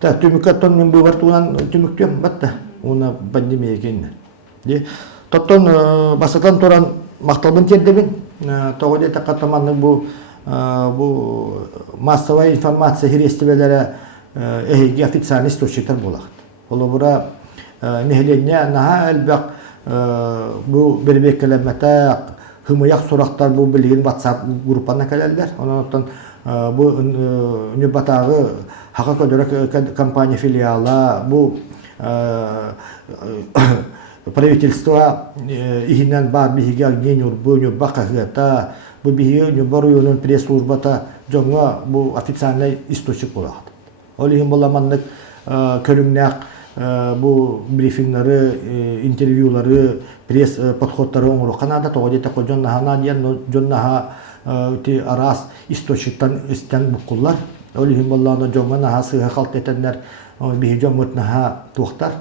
Та түмүккаттон мен бу бартуган түмүктөм батта. Уна пандемия кенне. Де тоттон басатан туран макталбын тердебин. Тогоде такатаманны бу массовая информация хирестебелере эһиги официальный источниктер булат. Ол бура нехленне наха элбак бу бербеккелемете хымыяк сурактар бу билген WhatsApp группана келелдер. Онотон бу нөбатагы хака көдөрөк компания филиала бу правительство ихинен бар биһиге алгенюр бу нөбакагата бу биһиге нөбарыйонун пресс-службата жоңга бу официальный источник булат. Ол ихин буламаннык көрүңнәк бу брифингнары, интервьюлары, пресс подходтары оңру Канада тогоде тако жоннахана диен жоннаха ти арас источниктан истен букуллар. Ол ихин болланы жоңга наха сыга халт этеннер биһи жоңмутнаха туохтар.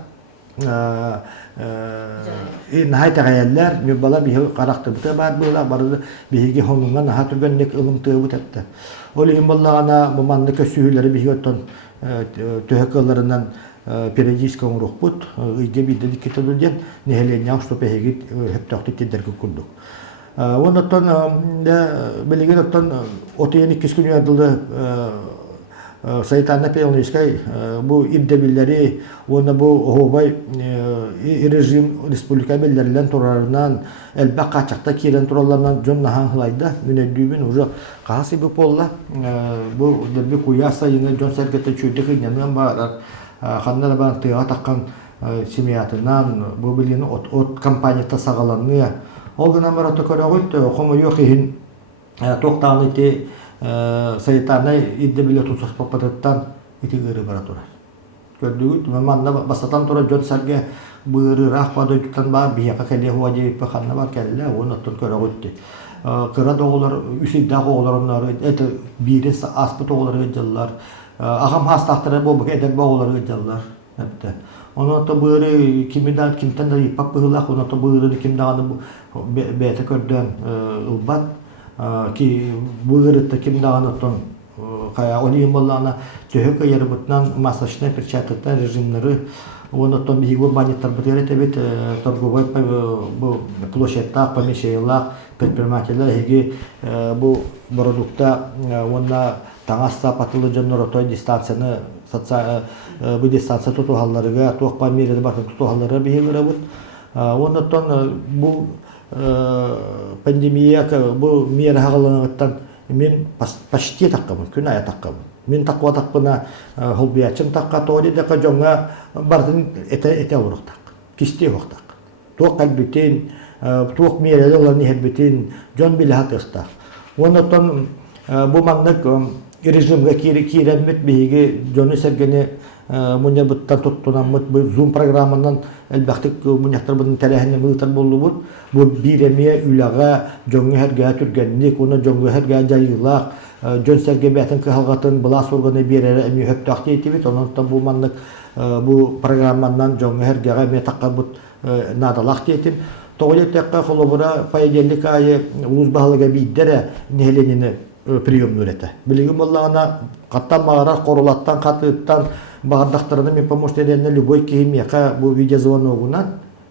Нахай тагайлар нөбала биһи карактыбыта бар була барды биһиге хонунга наха түргөннек ылымтыы бутатты. Ол ихин болланы бу манны көсүләре биһи оттон төһөкөлләреннән периодически урухпут ыйге бидде дикетелден нехеленяк что пегит хептакты тедерге курдук. Онотон билеген оттон отыйын 2 күн ярдылды Сайтанна Пелнискай бу ирдебиллери оны бу хобай режим республика беллерден турарынан элбак качакта кирен тураларынан жоннахан хылайда мүнөдүбүн уже касы бу полла бу дерби куяса йны жон сергете чүйдө кыйнан бар ханнар бар тыга таккан семьятынан бу билген от компанияда сагаланны ол гана бар отокорогут кому йохин токтаны те Сайтанна иддебиле тусас папаттан итигери баратура. Көрдүгүт маманна басатан тура жон сарге быыры рахпады туттан бар бияка келе хуади паханна бар келе оноттон көрөгүттү. Кыра доголор үсидда оголорлары эте бирес аспыт оголору жыллар. Агам хастактары бобук эдер боголору жыллар. Эпте. Онотто быыры кимидан кимтен да ипак быылак онотто быыры кимдаганы бете көрдөн ылбат ki быгырытта кимдаганы кая олим боллана төһөк ярбытнан масочный перчаткадан режимнары онотон биго баниттар бөтөрөтөбөт торговой бу площадьта помещениялар предпринимателя хиги бу продукта онна таңасса патылы жонноротой дистанцияны бу дистанция тутугалларыга токпа мерде бар тутугаллары бигелеребут онотон бу пандемия бу мер хагалынгыттан мен почти таккамын күн ая таккамын мен таква такпына холбиячым такка тоди дека жоңга бардын эте уруктак кисте уруктак ток калбитин ток мерде оларны хербитин жон билатыктак онотон бу маңнык режимге киремет биге жону сергене муня буттан тоттунамыт бу зум программанан элбактык муняктар бунун тарехине мылтар боллубут бу биремия үлага жоңга херге түргенник уна жоңга херге жайылак жон серге бетин калгатын булас органы берере эми хөптакты этибит онтон бу маннык бу программанан жоңга хергега ме таккабут надалак детим тоголетекка холобура пайдалык айы улус баалыга биддере нехленини прием нурете билигин боллагана каттан мағара корулаттан катыттан бардактарына мен помощь эденне любой кийимека бу видеозвоногунан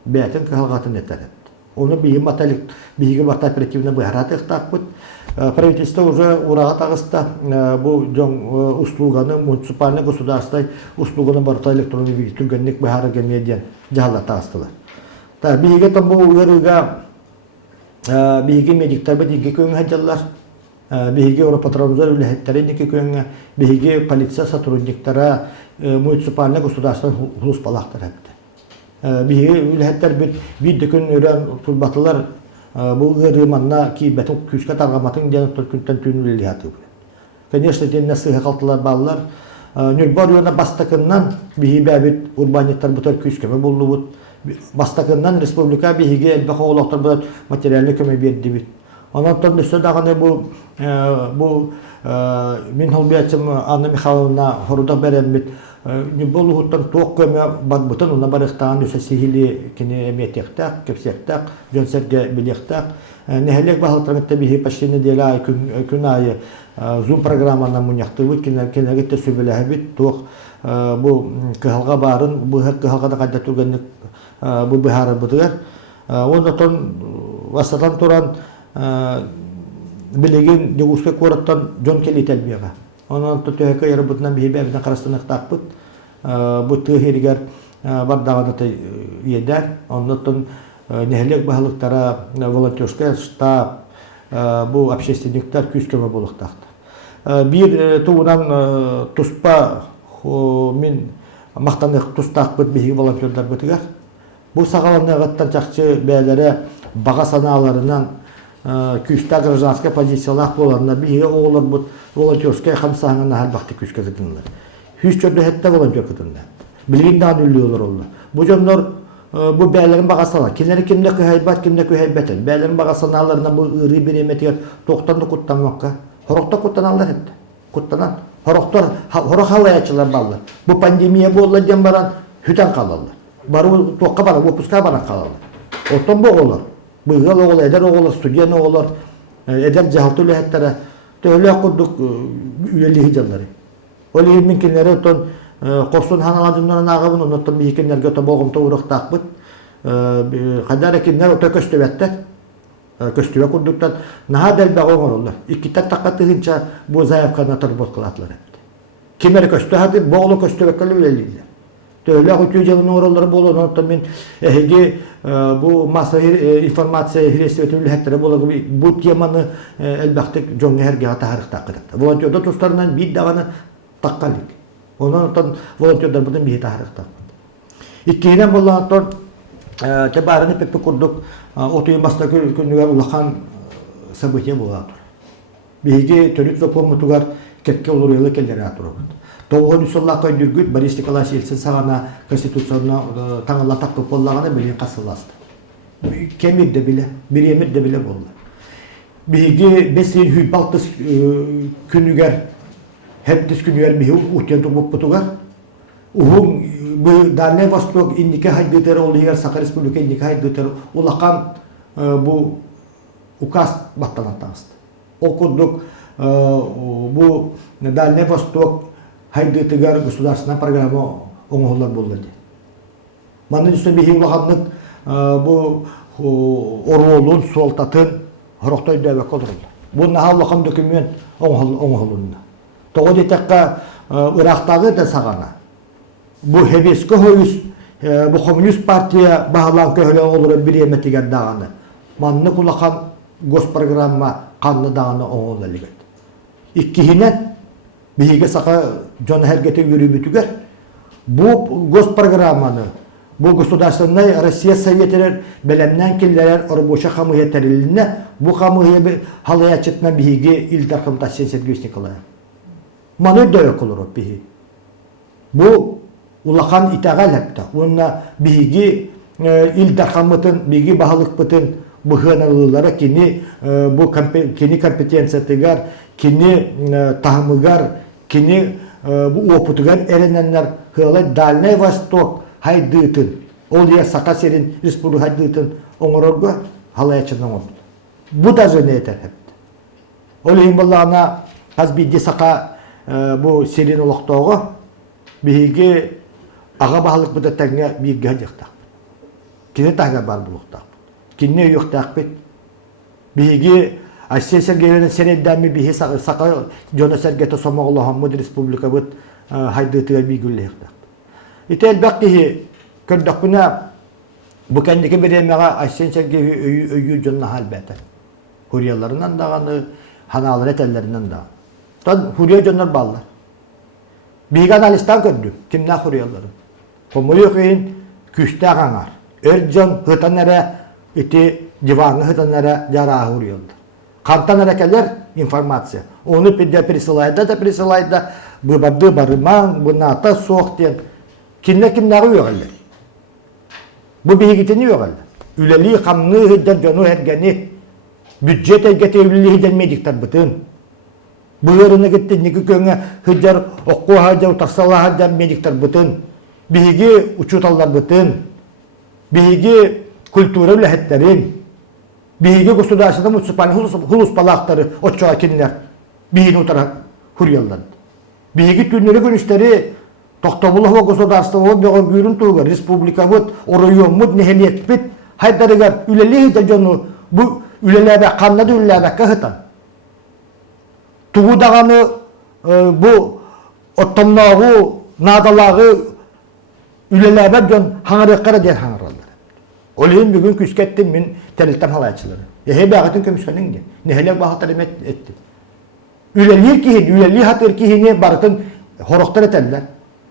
бетин калгатын этерет. Оны бийим маталик биге барта оперативно быхаратык такпыт. Правительство уже урага тагыста бу жоң услуганы муниципальный государственный услуганы барта электронный вид түргенник быхарага медиан жаала тагыстылар. Та биге там бу үрүгө биге медиктер биге көңү жаллар биге Европатранзор үлехеттериники көңү биге полиция сотрудниктара муниципальный государственный хулус балактар хепти. Биге үлехеттер бит күн өрөн турбатылар бу ырыманна кийбетин күскө таргаматын ден күнтен түнүлү хатып. Конечно, ден насыга калтылар баллар. Нүрбарыона бастакыннан биге бәбит урбаниттар бутар күскөмө болдубут. Бастакыннан республика биге элбек оголоктор бут материалдык көмөй берди бит. Онтон өсө даганы бу мен холбиячым Анна Михайловна хоруда беремит не болуттан ток көмө бадбутан уна барыктан өсө сихили кине эметектак кепсектак жөнсерге билектак нехелек бахалтырмытта биһи почти неделя ай күн айы зум программана муньяктыбыт кинегетте сөбелэбит ток bu kıhalga barın, bu kıhalga da kayda turganlık bu biharı budur. Ondan vasatan turan biligin Yugus'ta kurattan John Kelly telbiyaga. Ondan tüheke yarabutnan bihi bevden karastınık takpıt. Bu tüheriger bardağını da yeder. Ondan nehlek bahalıktara volonтерская штаб bu общественниктер küskeme buluqtaktı. Bir tuğunan tuspa min maqtanık tustaq bit bihi volonterler bitigar. Bu sağalanlıqtan çaqçı beylere bağa sanalarından küstä гражданская позициялах боларына биһиге оголор бут волонтерская хамсаһыңа халбакты күскө кытынды. Хүч чөдө хетте волонтер кытынды. Билгинден үлүлөр олду. Бу жоннор bu бәйләрен багасалар. Кимләр кимдә көһәйбәт, кимдә көһәйбәтен. Бәйләрен багасаналарына бу ыры биреметер токтанды куттанмакка. Хорокта куттаналар хетте. Куттанан. Хороктор хорохалаячылар баллар. Бу пандемия болла дем баран хүтән калалар. Бару токка бара, отпуска бара калалар. Оттон бу олар. Быгал оғыл, әдер оғылар, студиян оғылар, әдер жағалту ләхеттері, төлі құддық үйелігі жалдары. Ол ең кенлері өттен қорсын ханаладымнан ағабын, оныттан бейі кенлерге өттен болғымта ұрық тақпыт. Қадар әкенлер өттен көстөбәттер, көстөбә құддықтан, наға дәл бәғ оғыр олар. Иккеттен таққа тығынша бұл зайапқана тұрбот қылатылар әпті. Кемер көстө хады, боғылы көстөбәккәлі өлелігілер. Töyle hütü yılın oraları bolu ondan men ehge bu masa informasiya hilesvetül hektere bolu bu temanı elbette jonga herge hata harık taqırdı. Volontörde dostlarından bir davana taqqalik. Ondan volontörler bundan bir harık taqırdı. İkkinden bollandan tebarını pek kurduk. Otoyun basta günüger ulaqan sabıtiye boladır. Bihige tönüt zopomutugar kekke olur yılı kellere atırdı. Тоғын үсіллаққа дүргіт Борис Николаевич Ельцин сағана Конституцияны таңылла тақып болағаны білген қасыласты. Кемет де біле, бір емет де біле болды. Бігі бесен хүйбалтыз күнігер, хептіз күнігер бігі ұқтен тұғып бұтығар. Уғын бұл Дальний Восток индике хайдытары олы егер Сақа Республика индике хайдытары олаққан бұл указ баттан аттаңызды. Оқыдық бұл Дальний Восток хайдытыгар государственная программа оңолар болды. Манын үстін бейхи улағанлық бұл оролун, суалтатын хороктой дөбек олырылды. Бұл наға улақан документ оңолунна. Тоғы детекка Ирақтағы да сағана. Бұл хебескі хойыз, бұл коммунист партия бағалан көхілі олырын бір еметігер дағаны. Манны улақан госпрограмма қанны дағаны оңолалығыд. Иккихинен Биһиге сақа жон хәргеті үрі бүтігер. Бұл госпрограмманы, бұл государственный Россия Советелер бәлемнен келдерер орбоша қамығы тәріліне бұл қамығы халаячетна биһиге Илдар Хамтасен Сергеевич Николаев. Маны дөйек олыр биһи. Бұл улақан итаға ләпті. Онына биһиге Илдар Хамтын, биһиге бағылық бұтын бұхыналылары кені компетенциятығар, кені тағымығар, кені bu опытыгар эрененler хылай Дальний Восток хайдытын, ол я Сақа серин республика хайдытын оңорорга халаячынан олды. Bu da жөне етер хепті. Ол ең болағына қазбейді Сақа bu серин олықтауғы бейге аға бағылық бұда тәңе бейге hadиқтақ. Кені тағға бар бұлықтақ. Кені үйіқтақ бет. Бейге Асия Сергеевна Сенеддами биһи Сақа Жона Сергеевна Сомоғылы Хаммуд Республика бұд хайдытыға бейгілі еқтақ. Ите әлбәқтіхи көрдіқпіна бұ кәндікі беремеға Асия Сергеевна өйі жонна хал бәті. Хурияларынан дағаны, ханалар әтәлерінен дағаны. Тон хурия жонлар баллар. Биһиге аналистан көрді, кімна хурияларын. Қомойы қиын күшті ағаңар. Өр жон ғытан әрі, ити диваны ғытан әрі жарағы хуриялды. Қантан әрекелер информация. Оны присылайды да, бұбарды барыман, бұната соқтен. Кімнәгі өғалды? Бұ бейгетені өғалды. Үлелі қамны ғыддан жону әргені бюджет әйгеті үлелі ғыддан медиктар бұтын. Бұғырыны кетті некі көңі ғыддар оқу ғыддар, тақсала ғыддар медиктар бұтын. Бейге учуталар бұтын. Бейге культура үләхеттерін. Биһиге государственный муниципальный хулуспалақтары отчуға кенілер. Биһиге ұтара хурьялдан. Биһиге түннері көріштері Тохтобулова государство бөгөргүрүн туга республика бут оройоммут нехелиетпит хайдарыгар үлелеhi de жonu bu ülelebe kanladı ülelebe kahıtan. Tuğu dağını bu ottomnağı nadalığı ülelebe jon hangarıkara der hangarallar. Olayım bugün küskettim min telilten halayçıları. Hebe ağıtın kömüşkenin de. Nehele bahatlar etti. Üleliği kihin, üleliği hatır kihini barıtın horoktar eterler.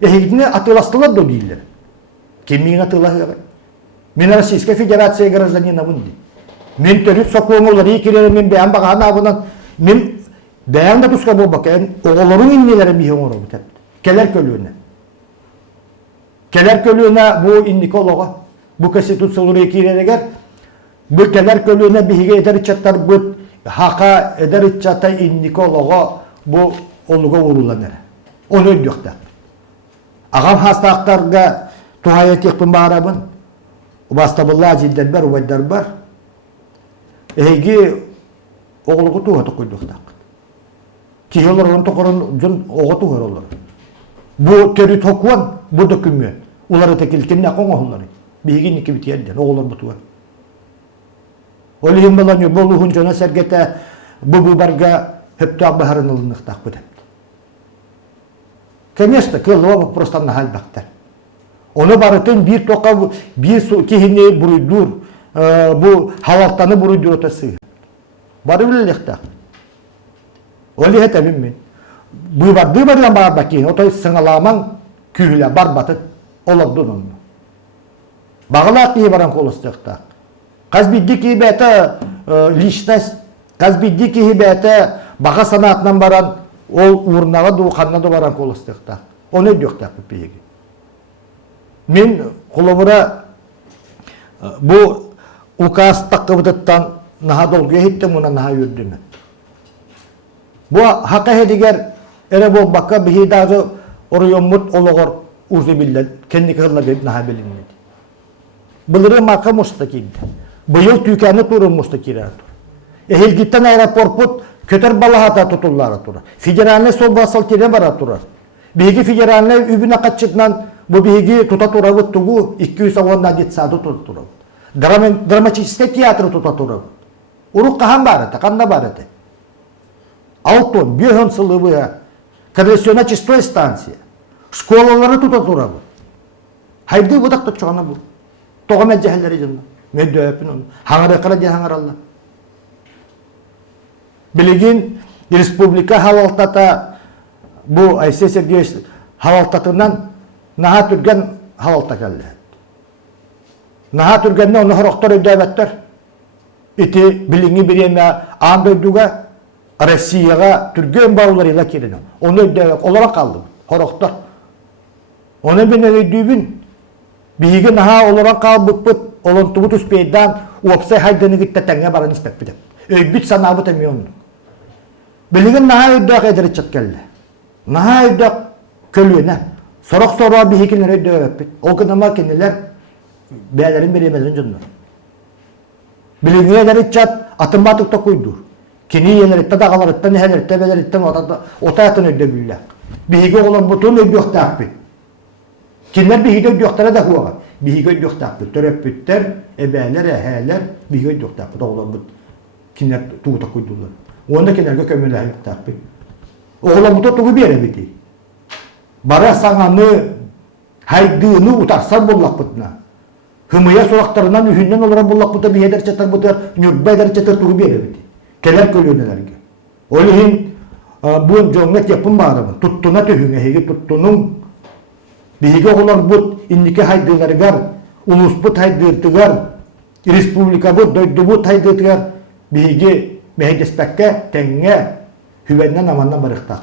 Gidine atılastılar da değiller. Kimin atılahı? Min Российская Федерация гражданина bundy. Min törüp sokuğum olar, iyi kirerim min beyan bağana bundan. Min beyan da tuska bu bakayım. Oğulların innileri mihon oru bu tepti. Keler kölüğüne. Keler kölüğüne bu innikologa, bu konstitusiyaları iyi kirereger. Bu keler kölüğüne bihige eder içatlar bu haka eder içata innikologa bu oluga uğrulanır. Onu ödüyorlar. Ağam hastalıklarga tuhayet yakın bağırabın. Ubastabıllah cidden var, ubaydar var. Egi oğluğu tuhatı koyduktak. Kihiyolar onun tokarın oğu tuhar olur. Bu terü tokuan, bu dökümü. Uları tekil kimle kon oğulları. Bihigin iki bitiyerden, oğullar bu tuhar. Olihim balanıyor, bolu huncana sergete bu barga hep tuğa baharın alınıktak bu depti. Конечно, kıllığa просто nahal baktır. Onu barıtın bir toka bir kihini buruydur, bu havaltanı buruydur otası. Barı bilelektak. Öyle tabii mi? Bu bardı barılan bağır bakayım, otayı sınalaman kühüle barbatı olurdu onu. Bağla ki baran kolostaktak. Kaz biddi ki beta liştes, kaz biddi ki beta bağa sanatından baran ol urnağa doğukanına da baran kolostaktak. Onu diyortak bu peki. Min kulubura bu ukaz takkıbıdıttan naha dolguya hittim ona naha yürüdüm. Bu haka hediger ere bol bakka bihi dağı oruyomut oluğur urdu bilden kendi kırla bir naha bilinmedi. Bılırı marka mustakildi. Bu yıl tükenli turun mustakilleri tur. Hilgitten aeroporput köter balahata tutullara turar. Federalne sol basal tire bara turar. Bihi federalne übüne kaçıklan bu bihigi tuta turavut tugu 200 dit sadu tuta turavut. Драматический театр tuta turavut. Uruk kahan barate, kanda barate. Altın, biyahın sılıbıya, Kadresiyona çistoy stansiya. Şkolaları tuta turavut. Haydi bu da çoğuna bu. Toğa medcehelleri canına. Medde öpün onu. Hangar ekara diye hangar Allah. Biligin Respublika havaltata bu ISS diye havaltatından naha türgen havalta geldi. Naha türgenle onu horoktor ödevetler. İti bilingi bir yerine andöyduga Rusya'ya türgen bağlarıyla kirine. Onu ödevet olarak kaldı. Horoktor. Onu ben ödübün. Bihigi naha olarak kalbıp bıt. Olun tubut uspeydan uapsay haydını gitte tenge baran ispek bidep. Öybüt sana bu temiyon. Biligin naha ödek ederitçat geldi. Naha ödek kölüğüne. Sorak soruğa bihigileri ödek. O kınama kendiler beylerin biriyemezin canlar. Biligin ederitçat atımbatıkta koydur. Kini yeneritte dağalaritte neheleritte beleritte otayatın ödebilirler. Bihigi olan butun ödek takbi. Kimler bihigi ödeklere de huğa. Bihigi ödek takbi. Töröpütter, ebeler, eheler bihigi ödek takbi. Oğlan bu kimler tuğuta koydurlar. Onda kenarga kömürler takbi. Oğlan bu da tuğu bir yere biti. Bara sananı, haydığını utarsan bollak butna. Hımıya soraklarından ühünden olarak bollak buta bir heder çatar butar, nürbay eder çatar tuğu bir yere biti. Keler kölünelerge. Olihin bu cömlet yapın bağırımı. Tuttuna tühüne hegi tuttunun bihige olan but indiki haydığları gar, ulus but haydığırtıgar, Respublika but doydu but haydığırtıgar, bihige mehdespekke tenge hüvenden amandan barıktak.